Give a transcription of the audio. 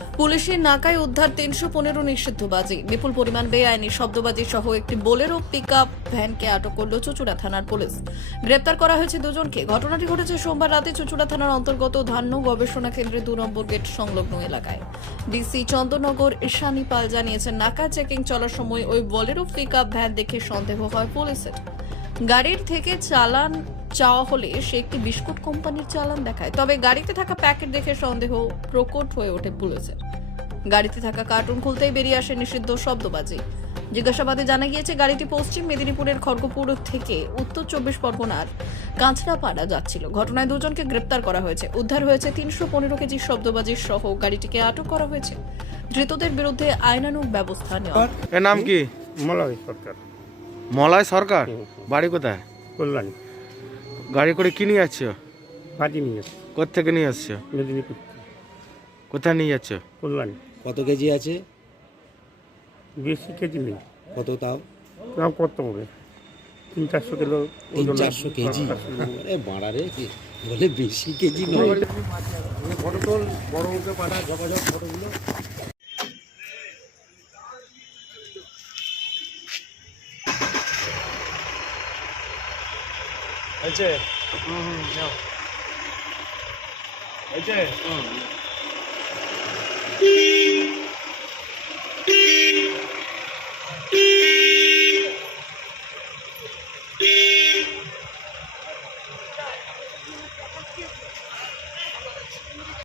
পুলিশের নাকায় উদ্ধার ৩১৫ নিষিদ্ধ বাজি, বিপুল পরিমাণ বেআইনি শব্দবাজি সহ একটি বোলেরো পিকআপ ভ্যানকে আটক করল চুঁচুড়া থানার পুলিশ। গ্রেপ্তার করা হয়েছে দুজনকে। ঘটনাটি ঘটেছে সোমবার রাতে চুঁচুড়া থানার অন্তর্গত ধান্য গবেষণা কেন্দ্রের ২ নম্বর গেট সংলগ্ন এলাকায়। ডিসি চন্দননগর ঈশানী পাল জানিয়েছেন, নাকা চেকিং চলার সময় ওই বোলেরো পিকআপ ভ্যান দেখে সন্দেহ হয় পুলিশের। গাড়ির থেকে চালান চাওয়া হলে সে একটি বিস্কুট কোম্পানির চালান দেখায়, তবে গাড়িতে থাকা প্যাকেট দেখে সন্দেহ প্রকট হয়ে ওঠে পুলিশের। গাড়িতে থাকা কার্টুন খুলতেই বেরিয়ে আসে নিষিদ্ধ শব্দবাজি। জিজ্ঞাসাবাদে জানা গিয়েছে, গাড়িটি পশ্চিম মেদিনীপুরের খড়গপুর থেকে উত্তর ২৪ পরগনার কাঁচরাপাড়া যাচ্ছিল। ঘটনায় দুজনকে গ্রেপ্তার করা হয়েছে। উদ্ধার হয়েছে ৩১৫ কেজি শব্দবাজি সহ গাড়িটিকে আটক করা হয়েছে। ধৃতদের বিরুদ্ধে আইনানুগ ব্যবস্থা নেওয়া। এর নাম কি? মলয় সরকার, মলয় সরকার। বাড়ি কোথায়? কল্যাণ। গাড়ি করে কি নিয়ে যাচ্ছ? বাজি নিয়ে এসছে কোত্থেকে নিয়ে আসছো? মেদিনীপুর, কোথায় নিয়ে যাচ্ছ? কল্যাণ। কত কেজি আছে? বেশি কেজি নেই, কত তাও? দাম কত হবে? ৩-৪০০ কিলো। ৩-৪০০ কেজি? আরে বাড়ারে কি বলে, বেশি কেজি নয়। ফটো তোল, বড় মুখে পাঠা ঝপাঝপ ফটোগুলো। আছে নাও আছে